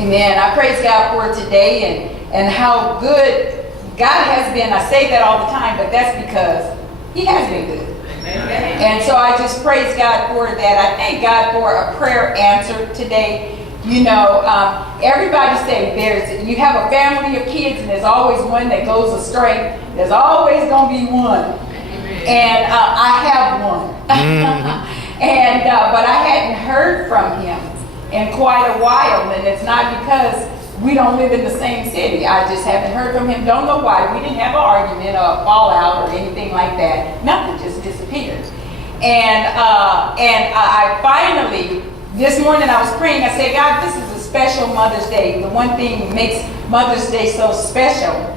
Amen. I praise God for today and how good God has been. I say that all the time, but that's because He has been good. Amen. And so I just praise God for that. I thank God for a prayer answered today. You know, everybody say you have a family of kids and there's always one that goes astray. There's always going to be one. Amen. And I have one. And but I hadn't heard from him in quite a while, and it's not because we don't live in the same city. I just haven't heard from him. Don't know why. We didn't have an argument or a fallout or anything like that. Nothing, just disappeared. And I finally, this morning I was praying. I said, God, this is a special Mother's Day. The one thing that makes Mother's Day so special.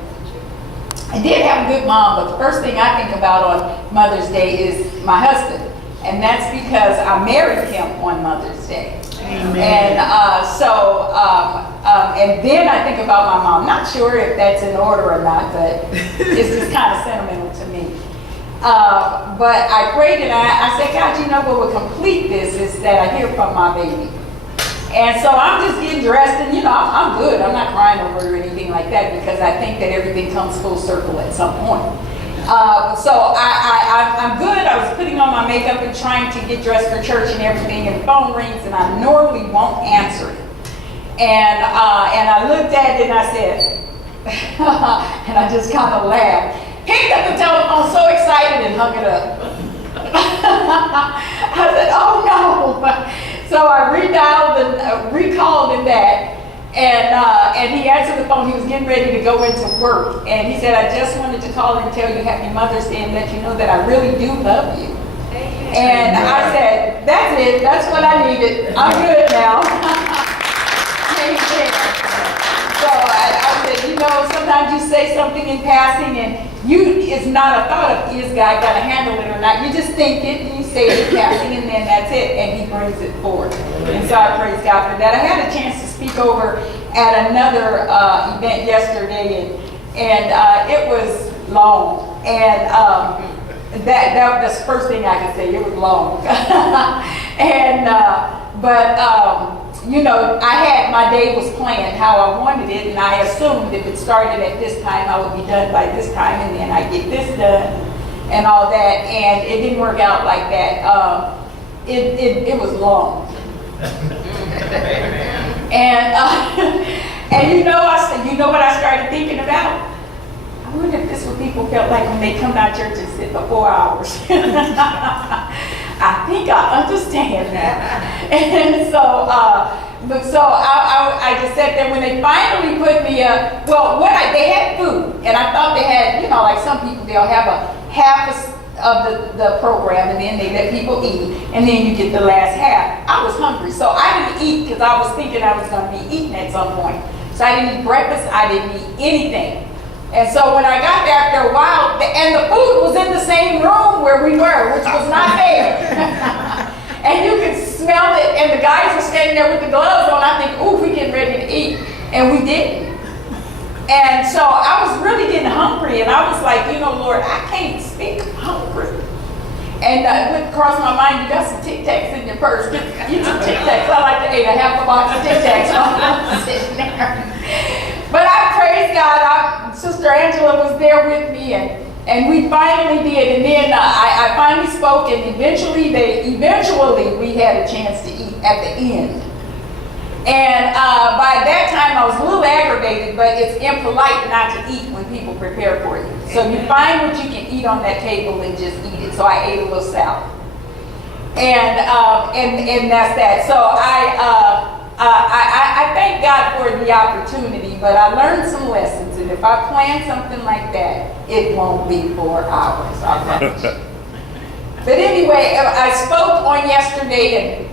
I did have a good mom, but the first thing I think about on Mother's Day is my husband. And that's because I married him on Mother's Day. Amen. And and then I think about my mom. Not sure if that's in order or not, but it's just kind of sentimental to me. But I prayed and I said, God, you know what will complete this is that I hear from my baby. And so I'm just getting dressed and, you know, I'm good. I'm not crying over it or anything like that because I think that everything comes full circle at some point. So I'm good. I was putting on my makeup and trying to get dressed for church and everything, and the phone rings and I normally won't answer it. And I looked at it and I said, and I just kind of laughed. Picked up the telephone so excited and hung it up. I said, oh no. So I redialed and recalled him back. And he answered the phone. He was getting ready to go into work. And he said, I just wanted to call and tell you Happy Mother's Day and let you know that I really do love you. And I said, that's it. That's what I needed. I'm good now. So I said, you know, sometimes you say something in passing and it's not a thought of, is God going to handle it or not? You just think it and you say it in passing and then that's it. And he brings it forward. And so I praise God for that. I had a chance to speak over at another event yesterday and it was long. And that's the first thing I could say. It was long. You know, my day was planned how I wanted it, and I assumed if it started at this time, I would be done by this time, and then I get this done, and all that, and it didn't work out like that. It was long. And you know what I started thinking about? I wonder if this is what people felt like when they come down church and sit for 4 hours. I think I understand that. And so, I just sat there when they finally put me up. Well, they had food, and I thought they had, you know, like some people, they'll have a half of the program, and then they let people eat, and then you get the last half. I was hungry, so I didn't eat because I was thinking I was going to be eating at some point. So I didn't eat breakfast. I didn't eat anything. And so when I got there after a while, and the food was in the same room where we were, which was not there. And you could smell it, and the guys were standing there with the gloves on. I think, ooh, we're getting ready to eat. And we didn't. And so I was really getting hungry, and I was like, you know, Lord, I can't speak. I'm hungry. And it went across my mind, you got some Tic Tacs in your purse. Get some Tic Tacs. I like to eat a half a box of Tic Tacs while I'm sitting there. But I praise God. Sister Angela was there with me, and we finally did. And then I finally spoke, and eventually we had a chance to eat at the end. And by that time, I was a little aggravated, but it's impolite not to eat when people prepare for you. So you find what you can eat on that table and just eat it. So I ate a little salad. And that's that. So I thank God for the opportunity, but I learned some lessons, and if I plan something like that, it won't be 4 hours. I promise. But anyway, I spoke on yesterday, and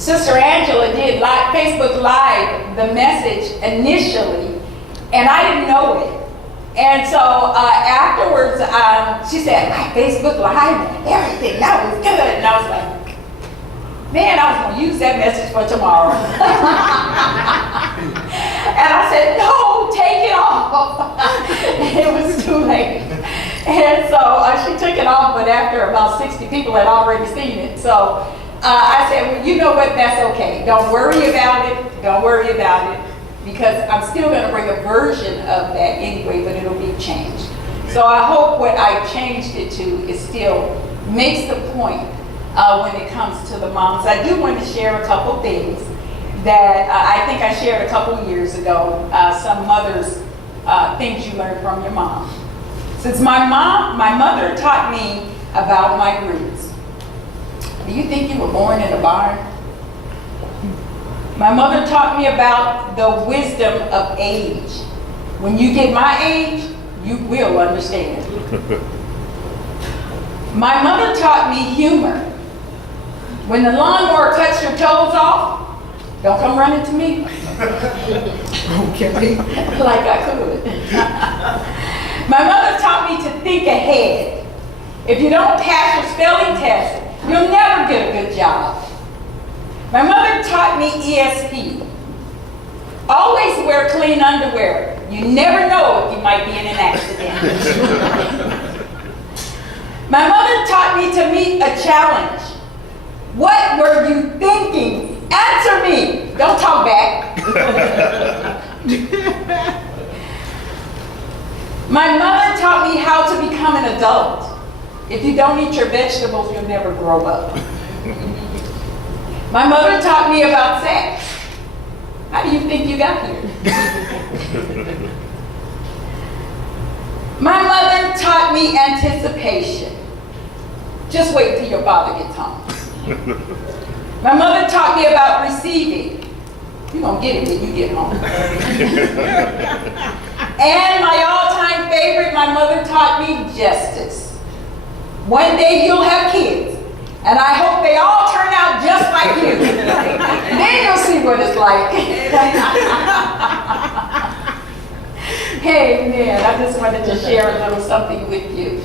Sister Angela did Facebook Live the message initially, and I didn't know it. And so afterwards, she said, my Facebook Live and everything, that was good. And I was like, man, I was going to use that message for tomorrow. And I said, no, take it off. It was too late. And so she took it off, but after about 60 people had already seen it. So I said, well, you know what, that's okay. Don't worry about it. Don't worry about it. Because I'm still going to bring a version of that anyway, but it'll be changed. So I hope what I changed it to is still makes the point when it comes to the moms. I do want to share a couple things that I think I shared a couple years ago. Some mothers, things you learn from your mom. Since my mother taught me about my roots. Do you think you were born in a barn? My mother taught me about the wisdom of age. When you get my age, you will understand. My mother taught me humor. When the lawnmower cuts your toes off, don't come running to me. Okay. Like I could. My mother taught me to think ahead. If you don't pass your spelling test, you'll never get a good job. My mother taught me ESP. Always wear clean underwear. You never know if you might be in an accident. My mother taught me to meet a challenge. What were you thinking? Answer me. Don't talk back. My mother taught me how to become an adult. If you don't eat your vegetables, you'll never grow up. My mother taught me about sex. How do you think you got here? My mother taught me anticipation. Just wait till your father gets home. My mother taught me about receiving. You're going to get it when you get home. And my all-time favorite, my mother taught me justice. One day you'll have kids, and I hope they all turn out just like you. Then you'll see what it's like. Hey, man, I just wanted to share a little something with you.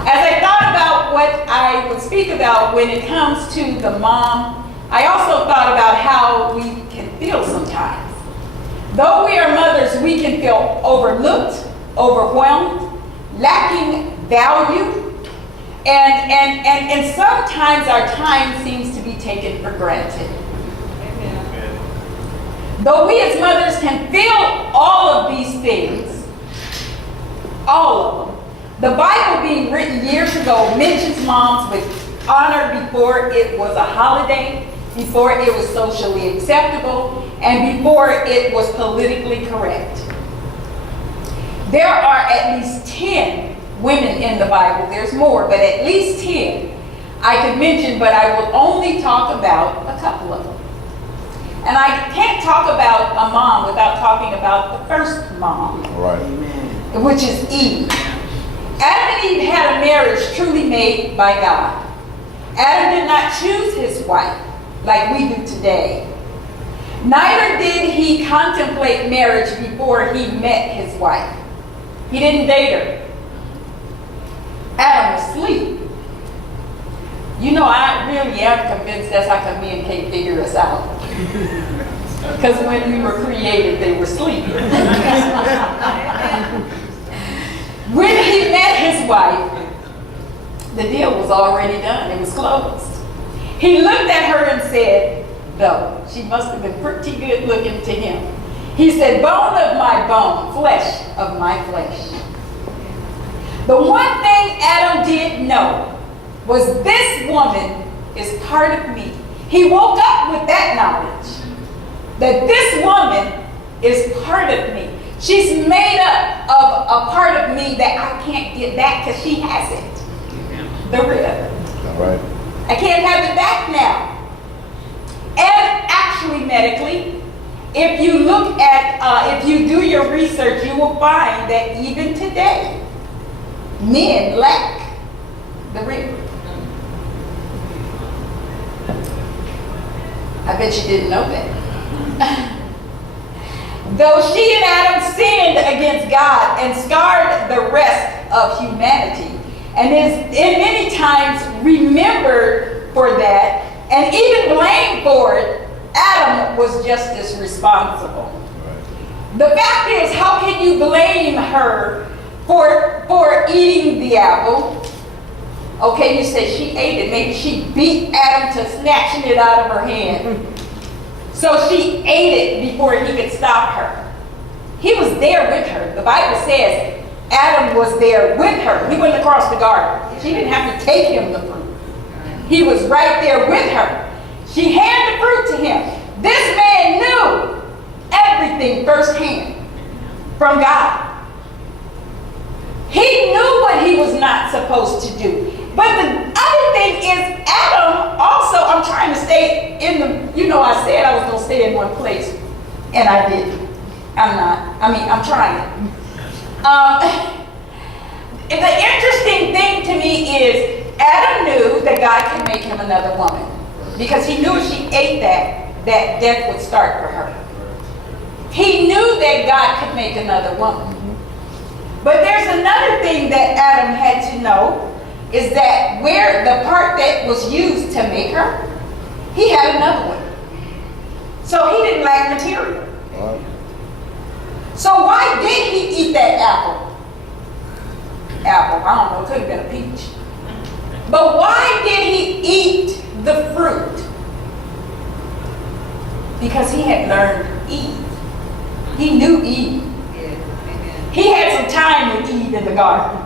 As I thought about what I would speak about when it comes to the mom, I also thought about how we can feel sometimes. Though we are mothers, we can feel overlooked, overwhelmed, lacking value, and sometimes our time seems to be taken for granted. Amen. Though we as mothers can feel all of these things, all of them, the Bible being written years ago mentions moms with honor before it was a holiday, before it was socially acceptable, and before it was politically correct. There are at least 10 women in the Bible. There's more, but at least 10 I could mention, but I will only talk about a couple of them. And I can't talk about a mom without talking about the first mom, right, which is Eve. Adam and Eve had a marriage truly made by God. Adam did not choose his wife like we do today. Neither did he contemplate marriage before he met his wife. He didn't date her. Adam was asleep. You know, I really am convinced that's how men can't figure us out. Because when we were created, they were sleeping. When he met his wife, the deal was already done. It was closed. He looked at her and said, though she must have been pretty good looking to him, he said, bone of my bone, flesh of my flesh. The one thing Adam did know was this woman is part of me. He woke up with that knowledge, that this woman is part of me. She's made up of a part of me that I can't get back because she has it. The rib. All right. I can't have it back now. And actually, medically, if you look at, if you do your research, you will find that even today, men lack the rib. I bet you didn't know that. Though she and Adam sinned against God and scarred the rest of humanity, and is many times remembered for that, and even blamed for it, Adam was just as responsible. Right. The fact is, how can you blame her for eating the apple Okay, you said she ate it. Maybe she beat Adam to snatching it out of her hand. So she ate it before he could stop her. He was there with her. The Bible says Adam was there with her. He went across the garden. She didn't have to take him the fruit. He was right there with her. She handed the fruit to him. This man knew everything firsthand from God. He knew what he was not supposed to do. But the other thing is, Adam also, I'm trying to stay in the, I said I was going to stay in one place, and I didn't. I'm trying. The interesting thing to me is, Adam knew that God could make him another woman. Because he knew if she ate that death would start for her. He knew that God could make another woman. But there's another thing that Adam had to know, is that where the part that was used to make her, he had another one. So he didn't lack material. So why did he eat that apple? I don't know, it could have been a peach. But why did he eat the fruit? Because he had learned Eve. He knew Eve. He had some time with Eve in the garden.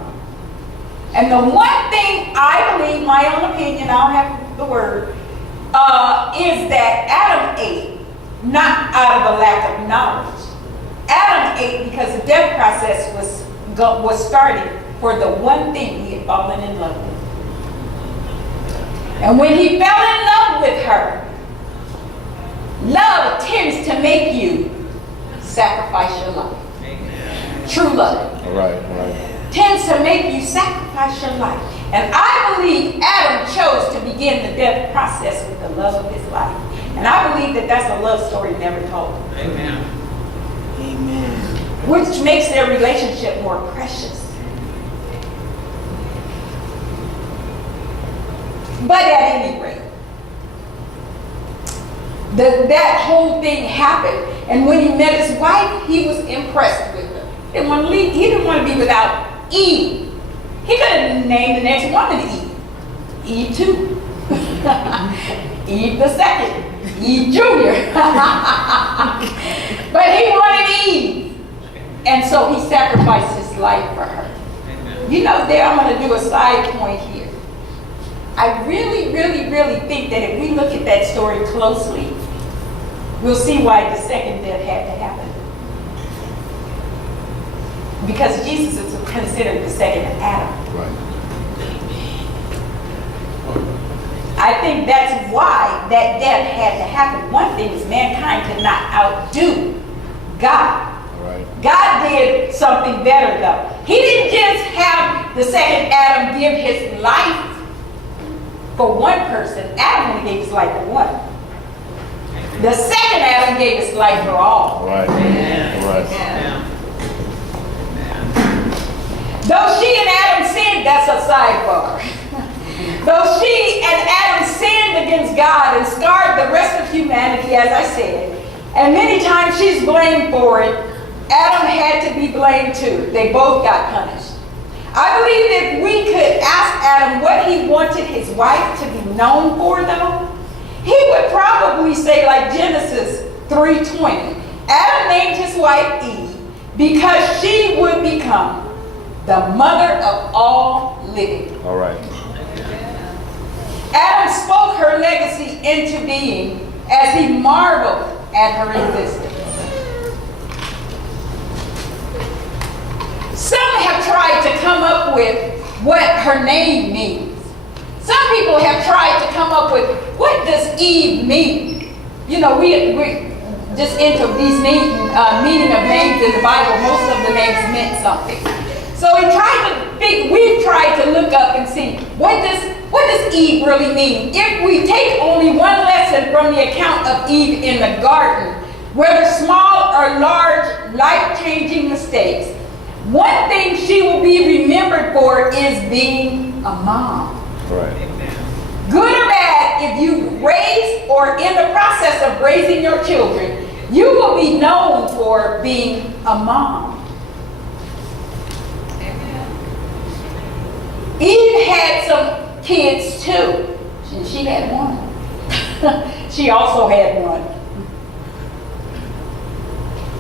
And the one thing I believe, my own opinion, I don't have the word, is that Adam ate not out of a lack of knowledge. Adam ate because the death process was starting for the one thing he had fallen in love with. And when he fell in love with her, love tends to make you sacrifice your life. True love. Right. Tends to make you sacrifice your life. And I believe Adam chose to begin the death process with the love of his life. And I believe that that's a love story never told. Amen. Which makes their relationship more precious. But at any rate, that whole thing happened. And when he met his wife, he was impressed with her. He didn't want to be without Eve. He could have named the next woman Eve. Eve 2. Eve the second. Eve Junior. But he wanted Eve. And so he sacrificed his life for her. I'm going to do a side point here. I really, really, really think that if we look at that story closely, we'll see why the second death had to happen. Because Jesus is considered the second Adam. Right. I think that's why that death had to happen. One thing is mankind could not outdo God. Right. God did something better though. He didn't just have the second Adam give his life for one person. Adam only gave his life for one. The second Adam gave his life for all. Right. Yeah. Though she and Adam sinned, that's a sidebar. Though she and Adam sinned against God and scarred the rest of humanity, as I said, and many times she's blamed for it, Adam had to be blamed too. They both got punished. I believe if we could ask Adam what he wanted his wife to be known for, though, he would probably say, like Genesis 3:20, Adam named his wife Eve because she would become the mother of all living. All right. Adam spoke her legacy into being as he marveled at her existence. Some have tried to come up with what her name means. Some people have tried to come up with, what does Eve mean? We just into these meaning of names in the Bible. Most of the names meant something. So we've tried to look up and see, what does Eve really mean? If we take only one lesson from the account of Eve in the garden, whether small or large, life-changing mistakes, one thing she will be remembered for is being a mom. Right. Good or bad, if you raise or in the process of raising your children, you will be known for being a mom. Eve had some kids too. She had one. She also had one.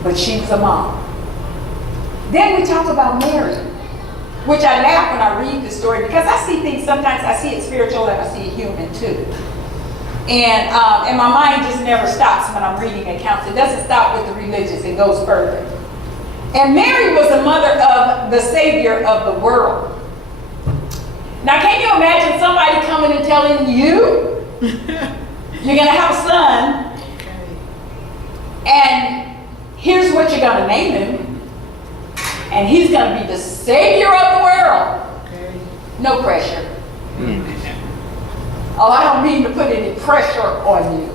But she was a mom. Then we talk about Mary, which I laugh when I read the story because I see things, sometimes I see it spiritual and I see it human too. And my mind just never stops when I'm reading accounts. It doesn't stop with the religious, it goes further. And Mary was the mother of the Savior of the world. Now, can you imagine somebody coming and telling you, you're going to have a son, and here's what you're going to name him, and he's going to be the Savior of the world. No pressure. Oh, I don't mean to put any pressure on you,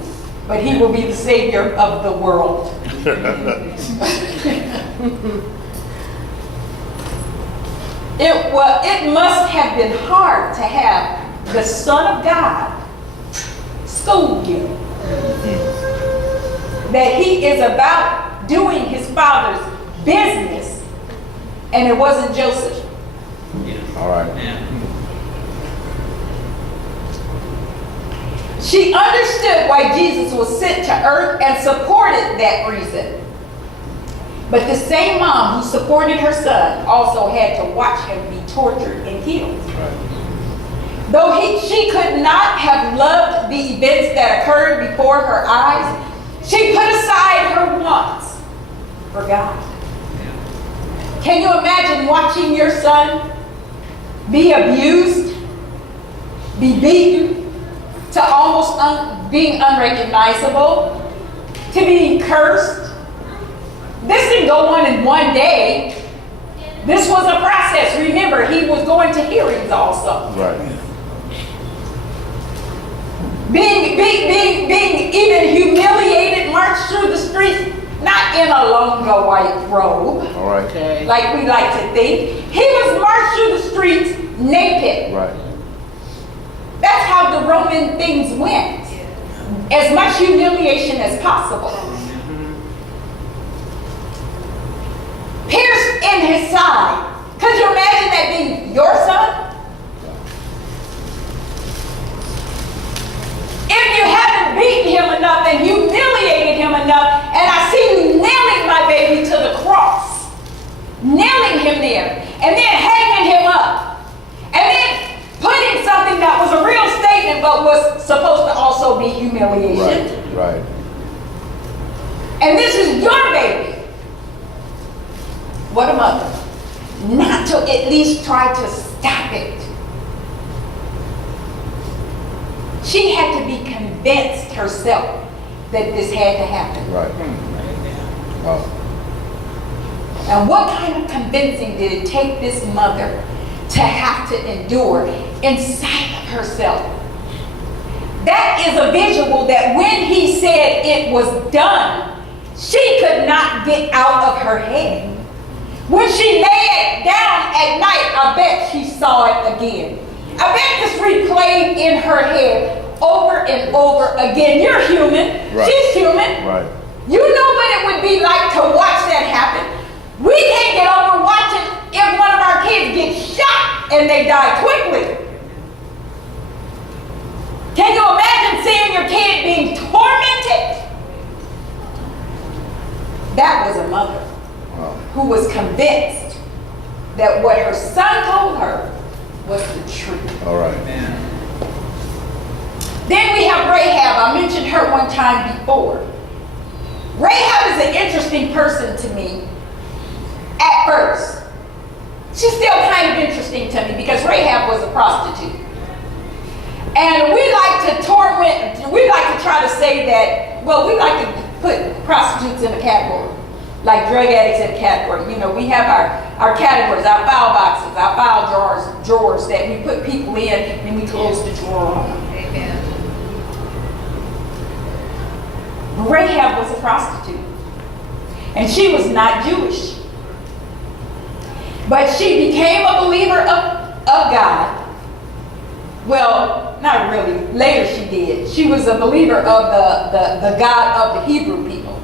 but he will be the Savior of the world. It must have been hard to have the Son of God school you that he is about doing his Father's business, and it wasn't Joseph. All right. She understood why Jesus was sent to earth and supported that reason. But the same mom who supported her son also had to watch him be tortured and killed. Right. Though she could not have loved the events that occurred before her eyes, she put aside her wants for God. Can you imagine watching your son be abused, be beaten, to almost being unrecognizable, to being cursed? This didn't go on in one day. This was a process. Remember, he was going to hearings also. Right. Being even humiliated, marched through the streets, not in a longa white robe, All right. Okay. like we like to think. He was marched through the streets naked. Right. That's how the Roman things went. As much humiliation as possible. Pierced in his side. Could you imagine that being your son? If you haven't beaten him enough and humiliated him enough, and I see you nailing my baby to the cross, nailing him there, and then hanging him up, and then putting something that was a real statement but was supposed to also be humiliation. Right. And this is your baby. What a mother. Not to at least try to stop it. She had to be convinced herself that this had to happen. Right. Wow. And what kind of convincing did it take this mother to have to endure inside of herself? That is a visual that when he said it was done, she could not get out of her head. When she lay down at night, I bet she saw it again. I bet this replayed in her head over and over again. You're human. Right. She's human. Right. You know what it would be like to watch that happen. We can't get over watching if one of our kids gets shot and they die quickly. Can you imagine seeing your kid being tormented? That was a mother who was convinced that what her son told her was the truth. All right. Then we have Rahab. I mentioned her one time before. Rahab is an interesting person to me at first. She's still kind of interesting to me because Rahab was a prostitute. And we like to try to say that, well, we like to put prostitutes in a category, like drug addicts in a category. You know, we have our categories, our file boxes, our file drawers that we put people in and we close the drawer on them. Amen. Rahab was a prostitute. And she was not Jewish. But she became a believer of God. Well, not really. Later she did. She was a believer of the God of the Hebrew people.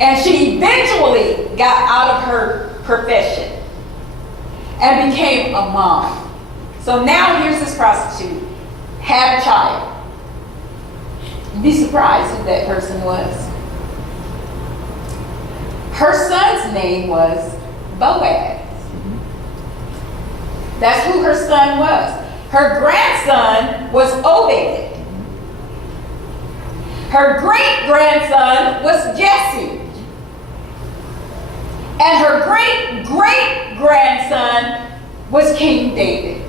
And she eventually got out of her profession and became a mom. So now here's this prostitute, had a child. You'd be surprised who that person was. Her son's name was Boaz. That's who her son was. Her grandson was Obed. Her great-grandson was Jesse. And her great-great-grandson was King David.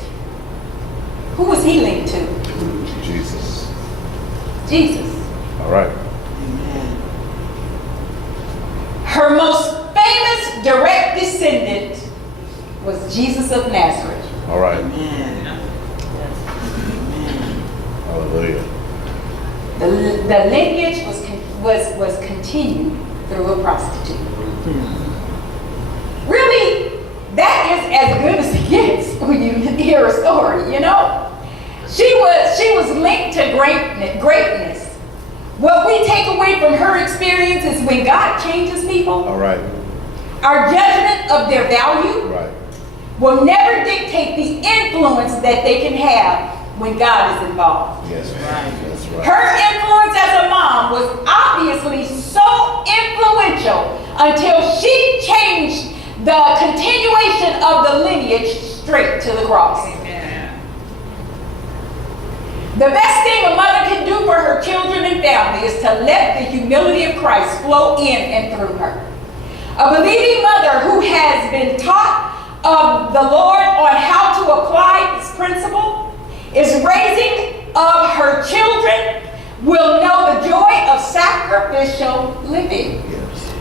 Who was he linked to? Jesus. Jesus. All right. Her most famous direct descendant was Jesus of Nazareth. All right. Hallelujah. The lineage was continued through a prostitute. Really, that is as good as it gets when you hear a story, you know? She was linked to greatness. What we take away from her experience is when God changes people, All right. our judgment of their value Right. will never dictate the influence that they can have when God is involved. Yes. That's right. Her influence as a mom was obviously so influential until she changed the continuation of the lineage straight to the cross. The best thing a mother can do for her children and family is to let the humility of Christ flow in and through her. A believing mother who has been taught of the Lord on how to apply this principle is raising up her children will know the joy of sacrificial living. Yes.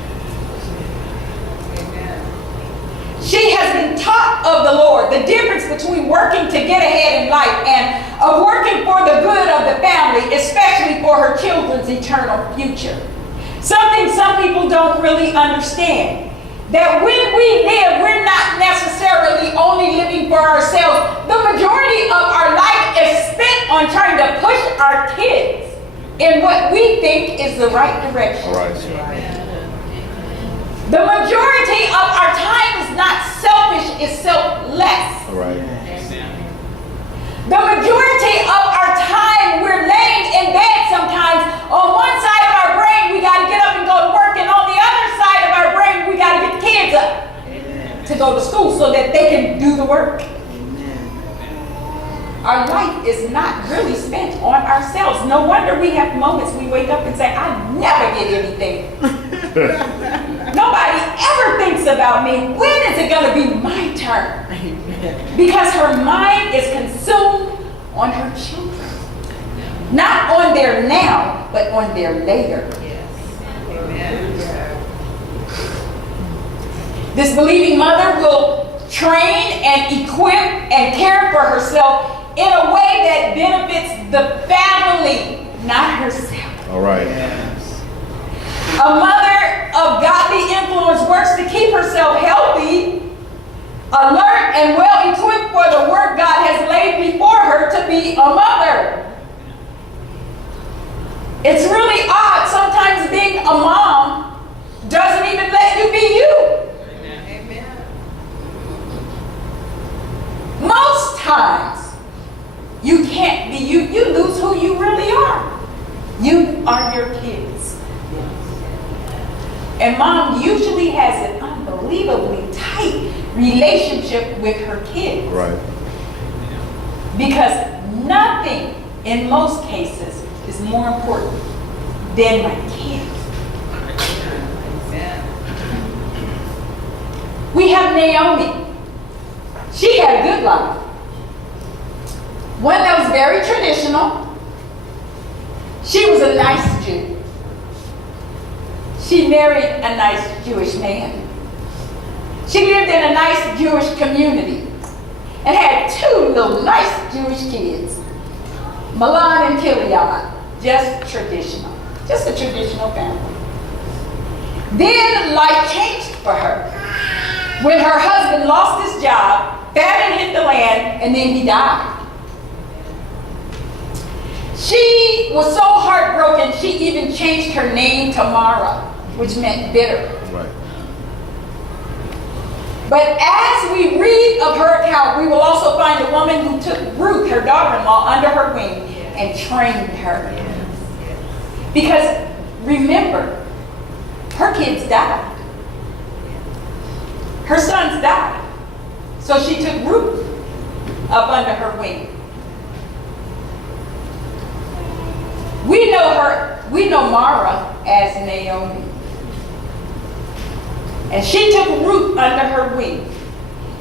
She has been taught of the Lord, the difference between working to get ahead in life and of working for the good of the family, especially for her children's eternal future. Something some people don't really understand. That when we live, we're not necessarily only living for ourselves. The majority of our life is spent on trying to push our kids in what we think is the right direction. All right. The majority of our time is not selfish, it's selfless. All right. The majority of our time, we're laying in bed sometimes. On one side of our brain, we got to get up and go to work, and on the other side of our brain, we got to get the kids up to go to school so that they can do the work. Our life is not really spent on ourselves. No wonder we have moments we wake up and say, I never get anything. Nobody ever thinks about me. When is it going to be my turn? Because her mind is consumed on her children. Not on their now, but on their later. This believing mother will train and equip and care for herself in a way that benefits the family, not herself. All right. A mother of godly influence works to keep herself healthy, alert, and well equipped for the work God has laid before her to be a mother. It's really odd. Sometimes being a mom doesn't even let you be you. Amen. Most times, you can't be you. You lose who you really are. You are your kids. And mom usually has an unbelievably tight relationship with her kids. Right. Because nothing, in most cases, is more important than my kids. We have Naomi. She had a good life. One that was very traditional. She was a nice Jew. She married a nice Jewish man. She lived in a nice Jewish community and had two little nice Jewish kids, Milan and Kilian. Just traditional. Just a traditional family. Then life changed for her. When her husband lost his job, famine hit the land, and then he died. She was so heartbroken, she even changed her name to Mara, which meant bitter. Right. But as we read of her account, we will also find a woman who took Ruth, her daughter-in-law, under her wing and trained her. Because remember, her kids died. Her sons died. So she took Ruth up under her wing. We know Mara as Naomi. And she took Ruth under her wing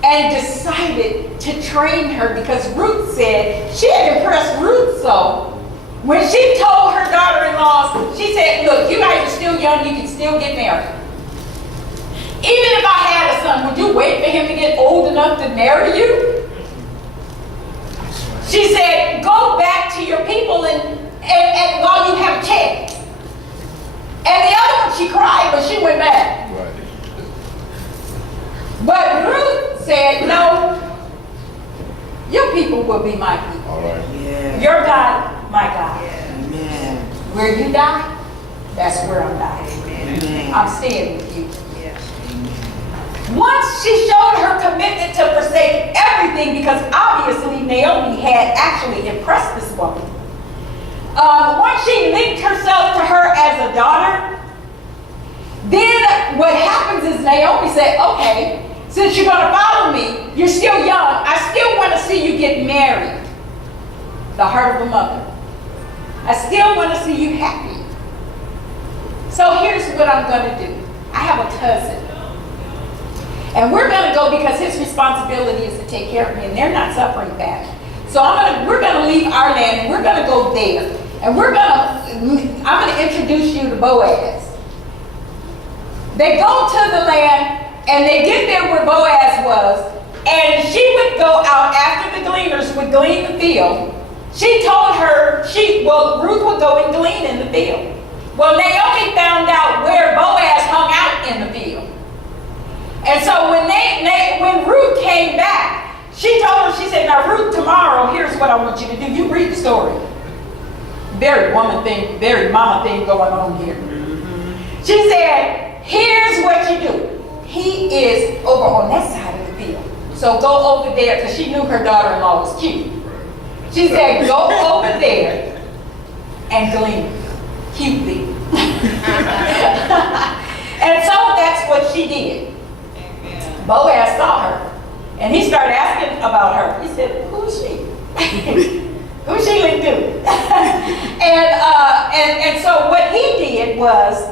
and decided to train her because Ruth said, she had impressed Ruth so. When she told her daughter-in-laws, she said, look, you guys are still young, you can still get married. Even if I had a son, would you wait for him to get old enough to marry you? She said, go back to your people and while you have a chance. And the other one, she cried, but she went back. Right. But Ruth said, no, your people will be my people. All right. Yeah. Your God, my God. Amen. Where you die, that's where I'm dying. Amen. I'm staying with you. Amen. Once she showed her commitment to forsake everything, because obviously Naomi had actually impressed this woman. Once she linked herself to her as a daughter, then what happens is Naomi said, okay, since you're going to follow me, you're still young, I still want to see you get married. The heart of a mother. I still want to see you happy. So here's what I'm going to do. I have a cousin. And we're going to go because his responsibility is to take care of me, and they're not suffering that. So we're going to leave our land, and we're going to go there. And I'm going to introduce you to Boaz. They go to the land, and they get there where Boaz was, and she would go out after the gleaners would glean the field. She told her, Ruth would go and glean in the field. Well, Naomi found out where Boaz hung out in the field. And so when Ruth came back, she told her, she said, now Ruth, tomorrow, here's what I want you to do. You read the story. Very woman thing, very mama thing going on here. She said, here's what you do. He is over on that side of the field. So go over there, because she knew her daughter-in-law was cute. She said, go over there and glean cutely. And so that's what she did. Boaz saw her, and he started asking about her. He said, who's she? Who's she linked to? And so what he did was,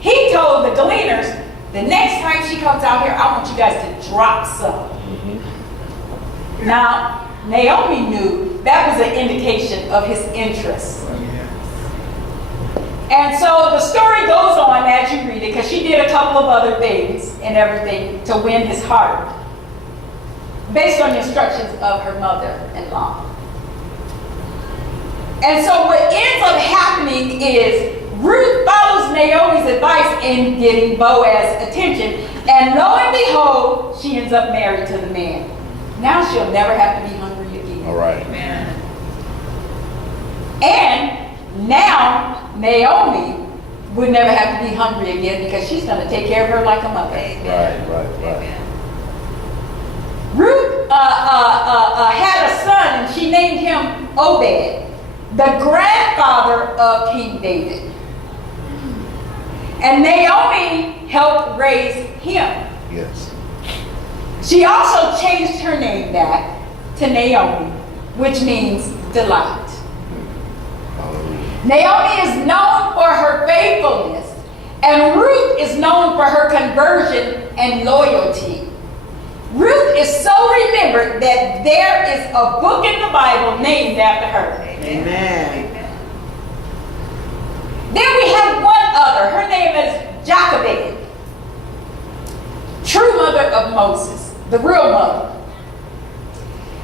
he told the gleaners, the next time she comes out here, I want you guys to drop some. Now, Naomi knew that was an indication of his interest. And so the story goes on as you read it, because she did a couple of other things and everything to win his heart, based on the instructions of her mother-in-law. And so what ends up happening is Ruth follows Naomi's advice in getting Boaz's attention, and lo and behold, she ends up married to the man. Now she'll never have to be hungry again. All right. And now Naomi would never have to be hungry again, because she's going to take care of her like a mother. Right. Ruth had a son, and she named him Obed, the grandfather of King David. And Naomi helped raise him. Yes. She also changed her name back to Naomi, which means delight. Hallelujah. Naomi is known for her faithfulness, and Ruth is known for her conversion and loyalty. Ruth is so remembered that there is a book in the Bible named after her. Amen. Then we have one other. Her name is Jochebed, true mother of Moses, the real mother.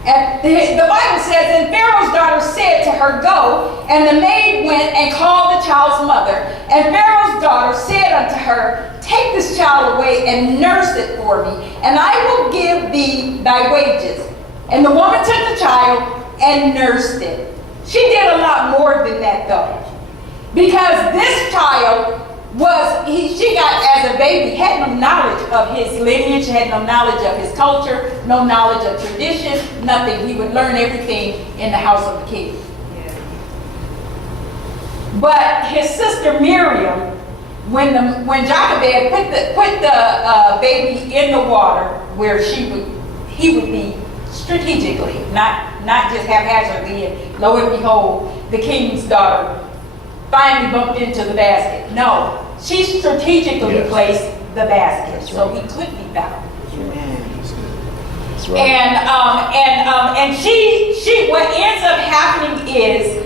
And the Bible says, and Pharaoh's daughter said to her, go. And the maid went and called the child's mother. And Pharaoh's daughter said unto her, take this child away and nurse it for me, and I will give thee thy wages. And the woman took the child and nursed it. She did a lot more than that, though. Because this child she got as a baby, had no knowledge of his lineage, had no knowledge of his culture, no knowledge of tradition, nothing. He would learn everything in the house of the king. But his sister Miriam, when Jochebed put the baby in the water, where he would be strategically, not just haphazardly, and lo and behold, the king's daughter finally bumped into the basket. No, she strategically placed the basket, That's so right. he could be found. That's right. And she what ends up happening is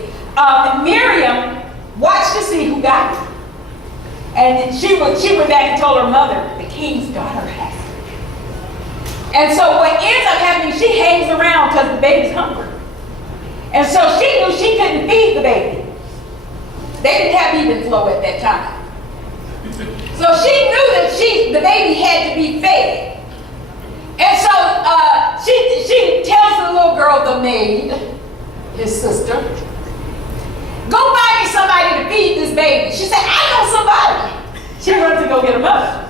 Miriam watched to see who got it, and she went back and told her mother, the king's daughter has it. And so what ends up happening, she hangs around because the baby's hungry, and so she knew she couldn't feed the baby. They didn't have even flow at that time. So she knew that the baby had to be fed. And so she tells the little girl, the maid, his sister, go find me somebody to feed this baby. She said, I know somebody. She runs to go get her mother.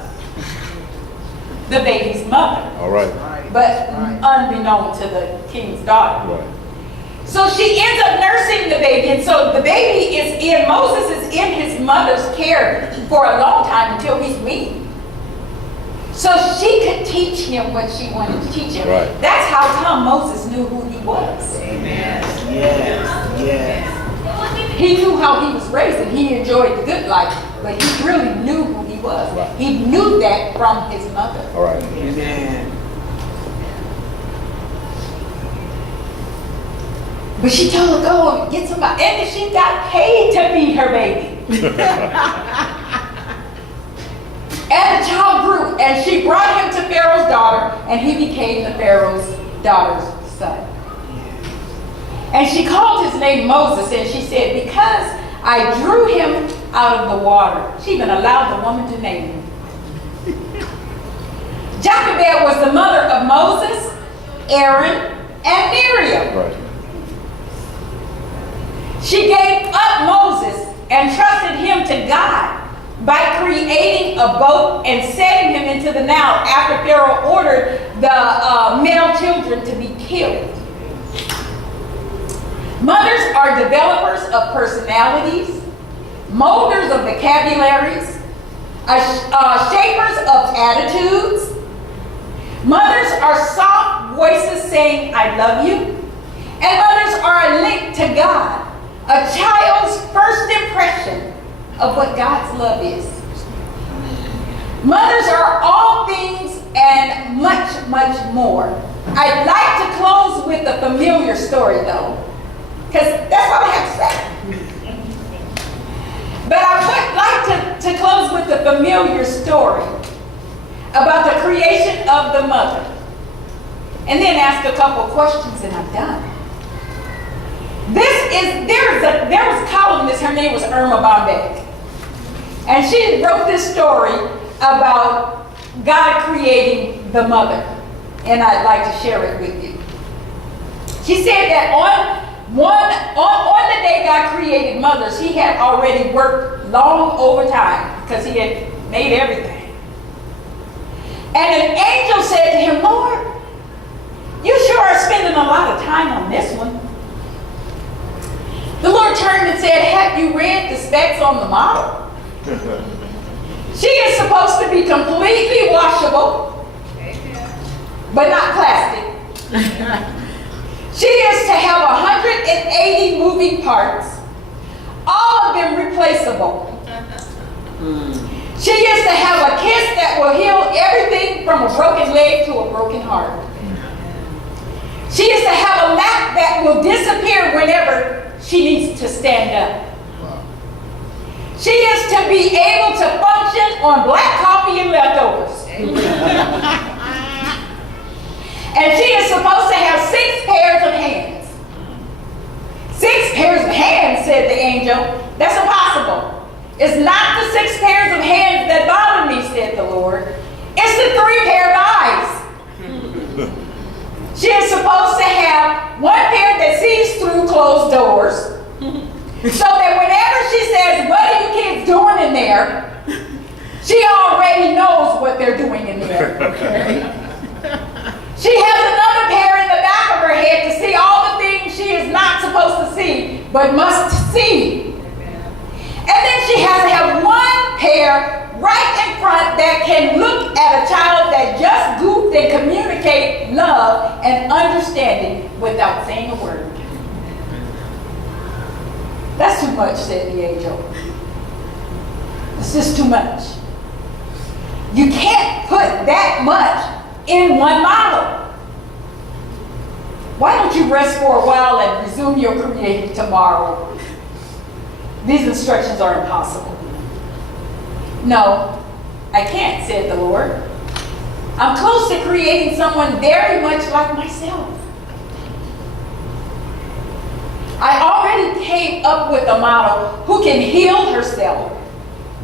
The baby's mother. All right. But unbeknown to the king's daughter. Right. So she ends up nursing the baby, and so the baby Moses is in his mother's care for a long time until he's weaned. So she could teach him what she wanted to teach him. Right. That's how come Moses knew who he was. Yes. Yes. He knew how he was raised, and he enjoyed the good life, but he really knew who he was. Right. He knew that from his mother. All right. Amen. But she told her, go and get somebody. And she got paid to feed her baby. And the child grew, and she brought him to Pharaoh's daughter, and he became the Pharaoh's daughter's son. And she called his name Moses, and she said, because I drew him out of the water. She even allowed the woman to name him. Jochebed was the mother of Moses, Aaron, and Miriam. Right. She gave up Moses and trusted him to God by creating a boat and setting him into the Nile after Pharaoh ordered the male children to be killed. Mothers are developers of personalities, molders of vocabularies, shapers of attitudes. Mothers are soft voices saying, I love you. And mothers are a link to God. A child's first impression of what God's love is. Mothers are all things and much, much more. I'd like to close with a familiar story, though, because that's what I have to say. But I would like to close with a familiar story about the creation of the mother, and then ask a couple questions, and I'm done. There was a columnist, her name was Irma Bombay, and she wrote this story about God creating the mother, and I'd like to share it with you. She said that on the day God created mothers, he had already worked long overtime because he had made everything. And an angel said to him, Lord, you sure are spending a lot of time on this one. The Lord turned and said, have you read the specs on the model? She is supposed to be completely washable, but not plastic. She is to have 180 moving parts, all of them replaceable. She is to have a kiss that will heal everything from a broken leg to a broken heart. She is to have a lap that will disappear whenever she needs to stand up. She is to be able to function on black coffee and leftovers. And she is supposed to have 6 pairs of hands. 6 pairs of hands, said the angel. That's impossible. It's not the 6 pairs of hands that bother me, said the Lord. It's the 3 pair of eyes. She is supposed to have 1 pair that sees through closed doors, so that whenever she says, what are you kids doing in there? She already lady knows what they're doing in there. Okay? She has another pair in the back of her head to see all the things she is not supposed to see, but must see. And then she has to have one pair right in front that can look at a child that just goofed and communicate love and understanding without saying a word. That's too much, said the angel. It's just too much. You can't put that much in one model. Why don't you rest for a while and resume your creating tomorrow? These instructions are impossible. No, I can't, said the Lord. I'm close to creating someone very much like myself. I already came up with a model who can heal herself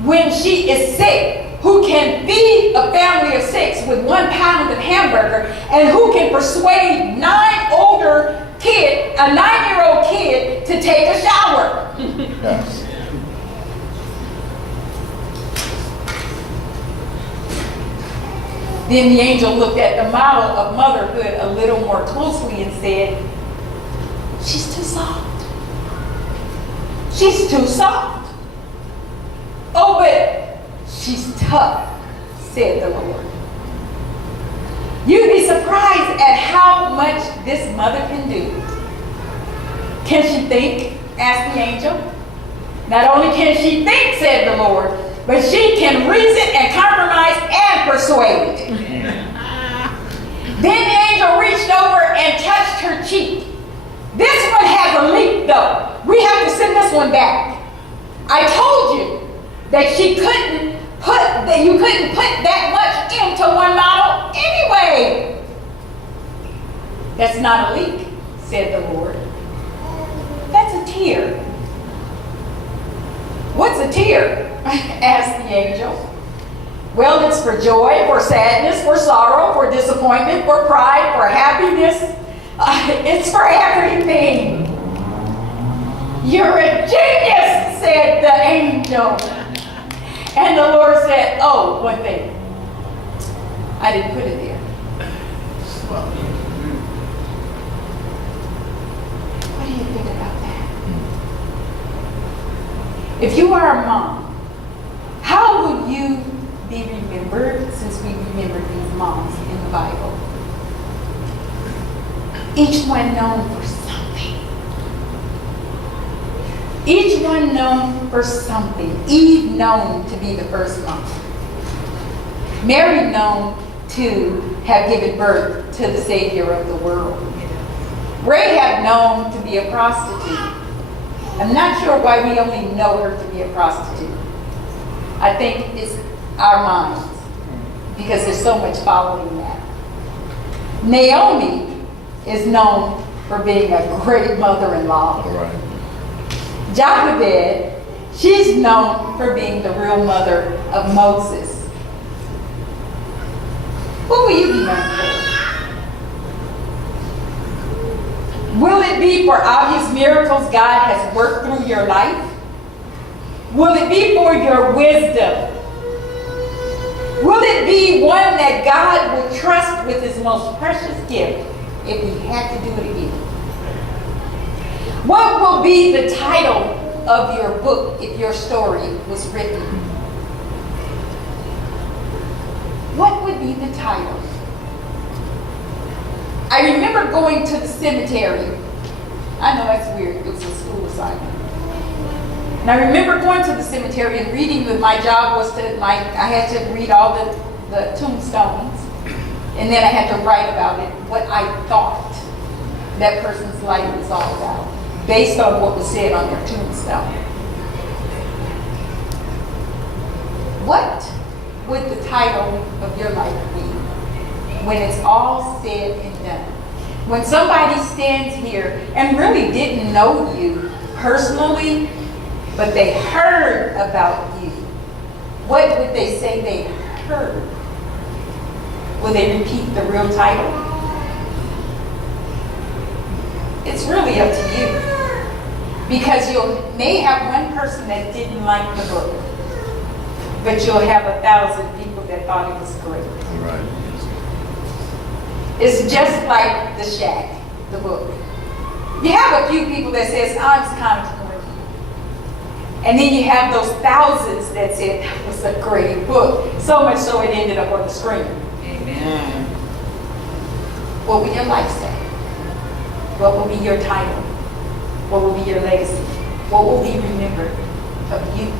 when she is sick, who can feed a family of 6 with 1 pound of hamburger, and who can persuade a 9-year-old kid to take a shower. Yes. Then the angel looked at the model of motherhood a little more closely and said, she's too soft. She's too soft. Oh, but she's tough, said the Lord. You'd be surprised at how much this mother can do. Can she think? Asked the angel. Not only can she think, said the Lord, but she can reason and compromise and persuade. Then the angel reached over and touched her cheek. This one has a leak, though. We have to send this one back. I told you that you couldn't put that much into one model anyway. That's not a leak, said the Lord. That's a tear. What's a tear? asked the angel. Well, it's for joy, for sadness, for sorrow, for disappointment, for pride, for happiness. It's for everything. You're a genius, said the angel. And the Lord said, oh, one thing. I didn't put it there. What do you think about that? If you are a mom, how would you be remembered, since we remember these moms in the Bible? Each one known for something. Each one known for something. Eve known to be the first mom. Mary known to have given birth to the Savior of the world. Rahab known to be a prostitute. I'm not sure why we only know her to be a prostitute. I think it's our minds, because there's so much following that. Naomi is known for being a great mother-in-law. All right. Jochebed, she's known for being the real mother of Moses. What will you be known for? Will it be for obvious miracles God has worked through your life? Will it be for your wisdom? Will it be one that God would trust with his most precious gift if he had to do it again? What will be the title of your book if your story was written? What would be the title? I remember going to the cemetery. I know that's weird. It was a school assignment. And I remember going to the cemetery and reading. My job was I had to read all the tombstones. And then I had to write about it, what I thought that person's life was all about, based on what was said on their tombstone. What would the title of your life be when it's all said and done? When somebody stands here and really didn't know you personally, but they heard about you, what would they say they heard? Will they repeat the real title? It's really up to you. Because you may have one person that didn't like the book, but you'll have 1,000 people It's just like The Shack, the book. You have a few people that says, I'm kind of corny. And then you have those thousands that said, that was a great book. So much so it ended up on the screen. Amen. What will your life say? What will be your title? What will be your legacy? What will be remembered of you?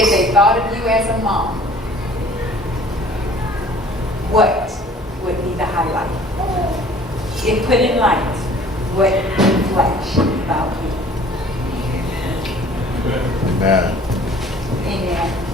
If they thought of you as a mom, what would be the highlight? If put in light, what would flash about you? Amen. Amen.